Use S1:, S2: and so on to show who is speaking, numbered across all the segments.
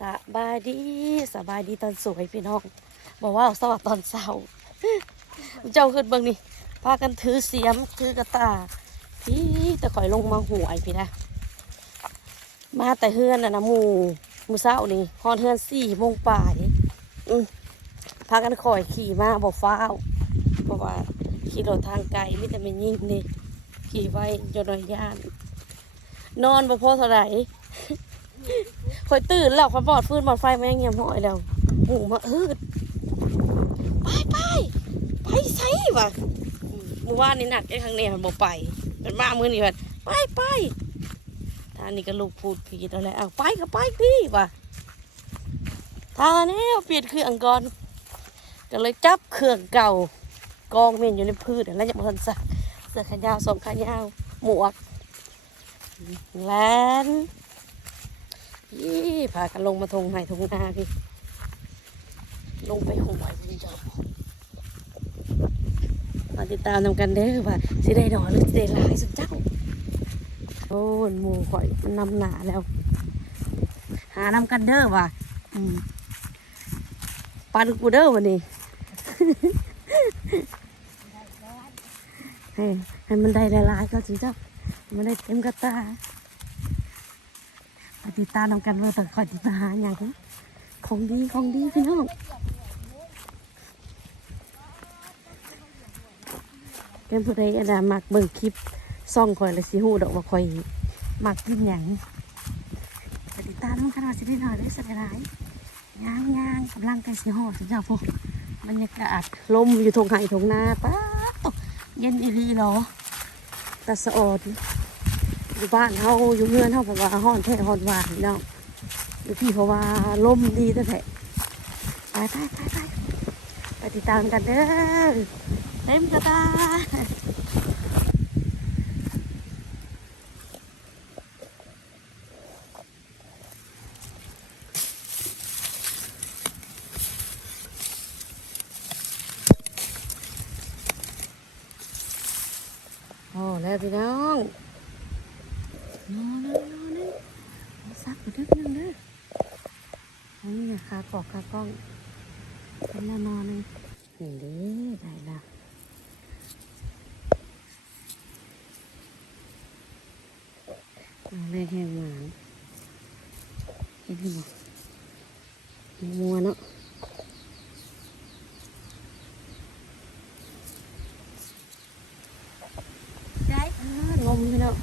S1: สบายดีสบายดีตอนสวยพี่น้องบอกว่าสวัสดีตอนเช้าเจ้าขึ้นเบิ่งนี่พากันถือเสียมถือกระตาพี่แต่ข่อยลงมาหวยพี่นะ มาแต่เฮือนนะนะหมูหมูเช้านี่ฮอนเฮือนสี่โมงป่ายอืมพากันข่อยขี่มาบอกฟ้าวเพราะว่าขี่รถทางไกลไมแต่จะไม่ยิ่งนี่ขี่ไว้จนหน่อยย่าน นอนบ่พอเท่าไหร่ คอยตื่นแล้วคอยบอดฟืนบอดไฟแม่งเงียบหอยแล้วหมูมาเออไปไปไปใส่วะมเมื่อวานนี่หนักไอ้ครั้งนี้มันบอกไปมันมามือนี่แบบไปไปท่านี่ก็ลูกพูดผิดแล้วแหละเอาไปก็ไปพี่วะท่านี้เปลี่ยนเครื่องก่อนก็เลยจับเครื่องเก่ากองเมนอยู่ในพืชแล้วจะมาทันสักเสื้อขยาวสองขายาวหมวกแลน ยี่พากันลงมาทงไห้ทงนาพี่ ลงไปหวยคุณเจ้ามาติดตามนำกันเด้อว่าสิได้ดอหรือสิได้หลายสุดเจ้า โอ้หมูข่อยมันนำหนาแล้ว หานำกันเด้อว่ะอืมปลาดูกูเด้อวันนี้ให้ให้มันได้หลายๆก็สิเจ้ามันได้เต็มกระตา ติดตามนำกันว่าแต่คอยติดมาหาอย่างของดีของดีพี่น้องแกมผู้ใดอันน่ะมักเบิ่งคลิปซ่องคอยและสิฮู้ดอกว่าคอยมักกินหยังไปติดตามนำกันว่าสิได้หน่อยได้สักหลายย่างย่างกำลังใกล้สิฮอดสุดยอดพวกบรรยากาศลมอยู่ทงไห่ทงนาป้าตกเย็นอีรีเหรอตาสะอด อยู่บ้านเฮาอยู่เฮือนเฮาเพราะว่าฮ้อนแท้ฮ้อนหวานพี่น้องอยู่พี่เพราะว่าลมดีแท้ๆไปไปไปไปไปติดตามกันเด้อเต็มกระตาโอ้แล้วพี่น้อง นอนนอนนอนเลยซักไปดึกนึงเด้ออันนี้เนี่ยขากอกขากล้องเป็นแน่นอนเลยนี่เด้ได้ละเอาเลยแห้งหวานเห็นไหมมัวเนาะ
S2: ได้
S1: อ้างมพี่เนาะ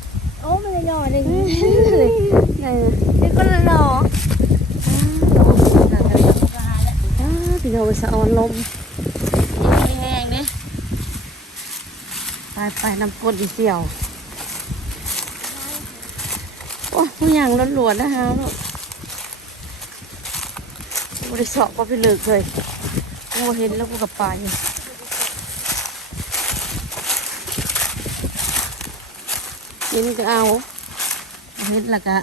S2: โอ้มันหล่อเลย
S1: นี่ไง
S2: นี่ก็หล่อ
S1: อ้าพี่ น้องไปสะออนลมแห้งๆเนี่ยไปไปน้ำกรดอีเสี่ยวโอ้ยผู้หญิงล้วนๆนะฮะลูกบริสอบก็ไปเลิกเลยกูเห็นแล้วกูกับปลาอยู่กินก็เอาบ่เห็นแล้วก็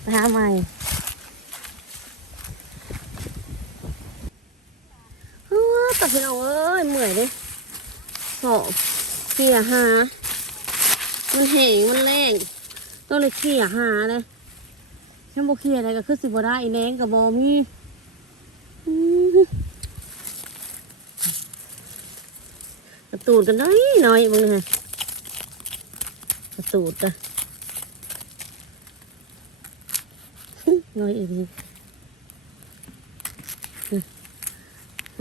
S1: ไปหาใหม่เฮ้อแต่พี่น้องเอ้ยเมื่อยเลยสอบเสียหา มันแห้งมันแรงต้องเลยเขี่ยหาเลยฉันบอกเขี่ยอะไรก็คือสิบได้อีแนงกับบอมีอื้อหือกระตูดกันน้อยน้อยมึงเลยกระตูดอะน้อยอีก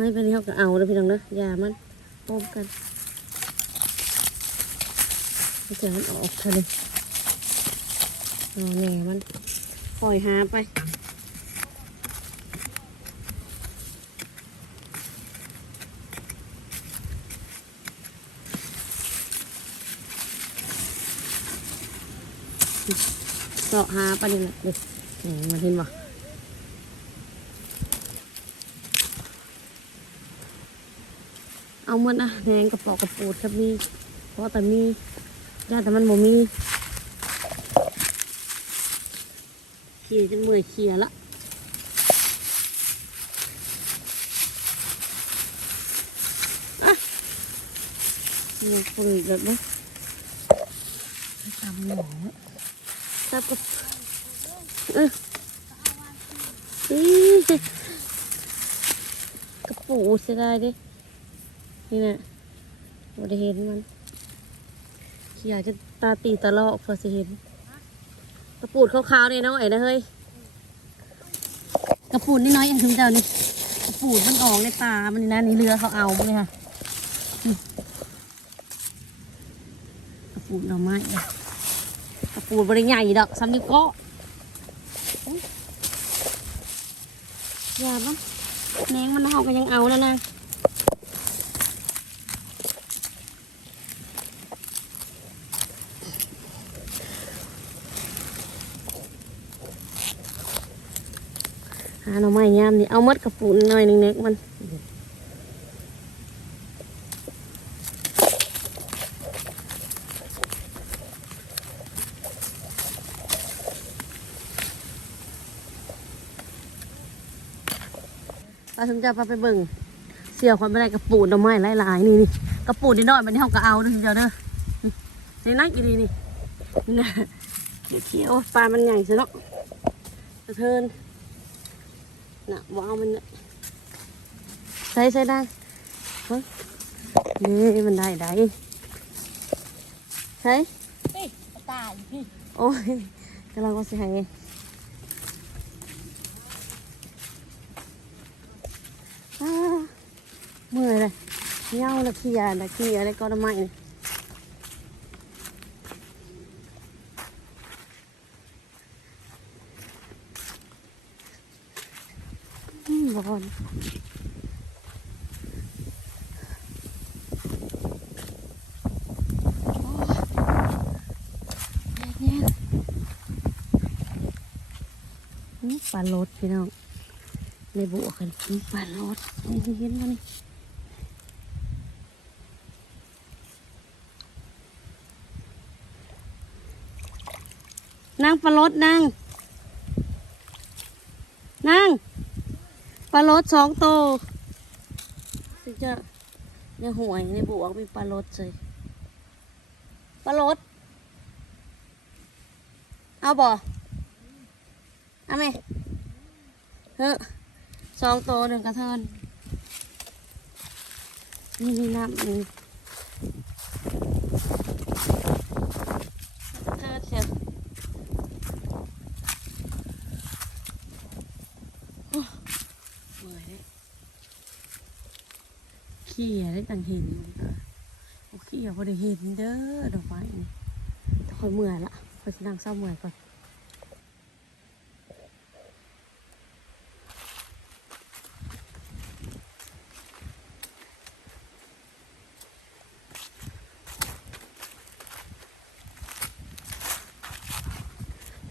S1: ทีไม่เป็นเขาก็เอาเลยพี่น้องเนอะยามันพร้อมกันไม่จะมันออกทะเลเอาแหน่มันปล่อยหาไปเสาะหาไปนี่แหละเด็กมาเห็นบ่ เอามันอะแดงกระปอกกระปูดครับมีเพราะแต่มีย่าแต่มันบ่มีเขี่ยจนเมื่อยเขี่ยละอะนี่คนอีกแบบนี้ตำหมอจับกับเอออีกระปูเสียดายดิ นี่นะบ่ได้เห็นมันขี้อยากจะตาตีตาลอกพอสิเห็นกระปูดขาวๆเนี่ยน้องไอ้นะเฮ้ยกระปูดนี่น้อยอย่างคุณเจ้านี่กระปูดมันออกในป่ามันนี่นะนี่เรือเขาเอาเลยค่ะกระปูดหน่อไม้กระปูดบริใหญ่ดอกซ้ำนิ้วโก็ย่าบ้างแมงมันเอาก็ยังเอาแล้วนะ หาหน่อไม้ยามนี่เอาหมดกระปูดหน่อยนึงเน็กมันปลาสมจะพาไปเบิ่งเสี่ยวคนไม่ได้กระปูดหน่อไม้หลายๆนี่นี่กระปูดนิดหน่อยมันนี่าก็เอาเด้อคุณเจ้าเด้อนี่นักอีดีนี่นี่เขียวปลามันใหญ่ซะเนาะกระเทิน น่ะว้าวมันน่ะใส่ใส่ได้เฮ้ยนี่มันได้ได้ใช่
S2: เฮ้ยตายพี่
S1: โอ้ยกำลังก็สิให้อ้าเมื่อยเลยเหงาละขี้ยาละขี้อะไรก็ทำไมเนี่ยอืมร้อนปลาโลดพี่น้องในบัวกันปลาโลดเห็นมั้ยนั่งปลาโลดนั่งนั่ง ปลาโลดสองโตวถึงจะในหวยในบวกมีปลาโลดเลยปลาโลดเอาบ่เอาไหมเฮ้อสองตัวหนึ่งกระเทินนี่นี่น้ำนี่กระเทินเชียวโอ้เมื่อยเลยขี้อะ ไรต่างเห็นโอ้ขี้อย่าพอได้เห็นเด้อดอกไม้นี่แต่คอยเมื่อยละคอยสินั่งเศร้าเมื่อยก่อน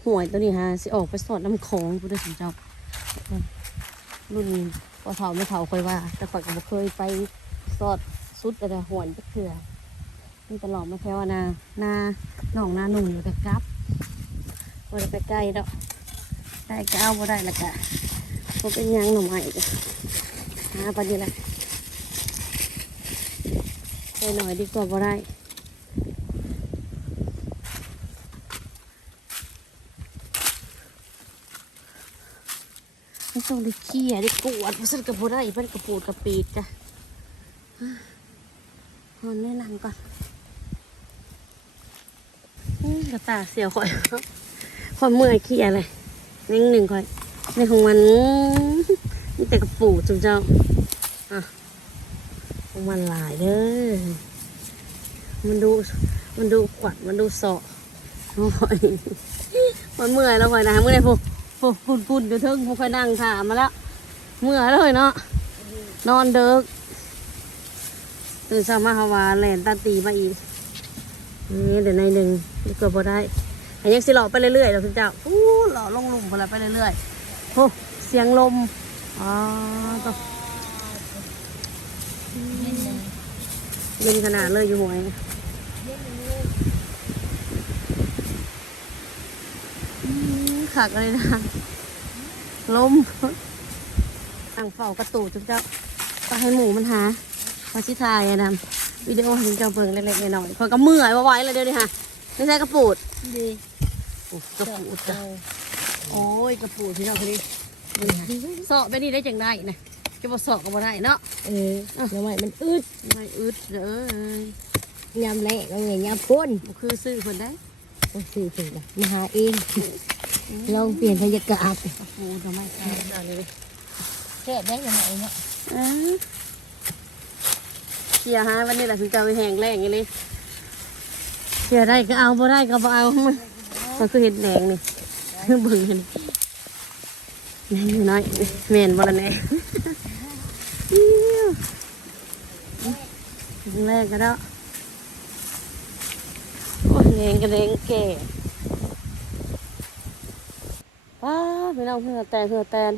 S1: หวยตัวนี้ฮะสิออกไปสอดน้ำโขงพุทธสิเจ้ารุ่นพอเฒ่าไม่เฒ่าค่อยว่า แต่ข่อยก็บ่เคยไป สอดสุดแต่หวนจักเถื่อนี่ตลอดมาแถวนานาหนองนาหนุ่มอยู่แต่กลับบ่ได้ไปใกล้ดอกได้ก็เอาบ่ได้ละกะบ่เป็นยังหน่อไม้ก็หาไปนี่ละไปหน่อยดีกว่าบ่ได้ไม่ต้องได้เขี่ยได้กวดเพราะฉันกับโบได้เป็นกระปูดกระปีดจ้ะ นอนแนะนำก่อนกระตาเสียวข่อยความเมื่อยเขี่ยเลยนิ่งหนึ่งข่อย ในของมันนี่แต่กระปูจุ๊เจ้าอะของมันหลายเด้อมันดูมันดูขวัญมันดูเสาะโอ้ยมันเมื่อยแล้วข่อยนะเมื่อยพวกโอ้ปุ่นปุ่นเดี๋ยวเทิงพวกค่อยนั่งถามมาแล้วเมื่อยเลยเนาะนอนเด็ก ตื่นเช้ามาฮาวาแลนตาตีมาอีกนี่เดี๋ยวในหนึ่งนี่ก็พอได้อันยังสิหล่อไปเรื่อยๆเราคุณเจ้าอู้หล่อลงหลุมไปแล้วไปเรื่อยๆโอ้เสียงลมอ๋อต้องเย็นขนาดเลยอยู่หวยขักเลยนะลมตั้งเฝ้ากระตูจุ๊บเจ้าก็ให้หมูมันหา มาชิทายอะนะวิดีโอให้เจ้าเบิ่งเล็กๆน้อยๆคนก็เมื่อยว่าไหว้เลยเดี๋ยวนี้ค่ะไม่ใช่กระปูด
S2: ดี
S1: โอ้กระปูดจ้ะโอ้ยกระปูดพี่น้องคนนี้เสาะไปนี่ได้จังได้นะจะบ่เสาะก็บ่ได้เนาะ
S2: เออหน่อไม้มันอึด
S1: ไม่อึดเด้อยำ
S2: แหลกก็ไงยำก้น
S1: บ่คือซื้อเพิ่นได้
S2: ก็คือถึงละมาหาเองลองเปลี่ยนบรรยากาศ
S1: โอ้โหทำไมใช่อันนี้เลย
S2: แค่ได้ยังไงเนี่ย
S1: อ่า เขี่ยหาวันนี้แหละถึงจะไปแห้งแรงอย่างนี้เขี่ยได้ก็เอาบ่ได้ก็บ่เอามันมันคือเห็ดแดงนี่เบิ่งเห็นนี่อยู่น้อยแม่นบ่ละแน่อิ๊วแห้งแรงก็แล้วโอ้ยแดงก็แดงแก่ว้าพี่น้องเพื่อแตนเพื่อแตน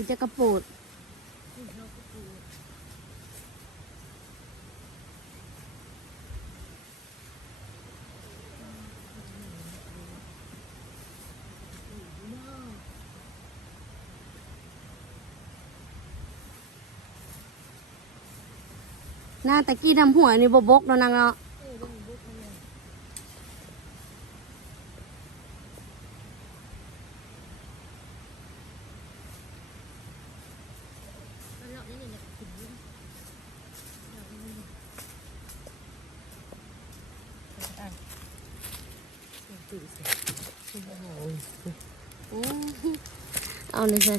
S1: มันจะกระโปดหน้าตะกี้ดำหัวนี่บบกเนาะนางเนาะ เอาเลยใช่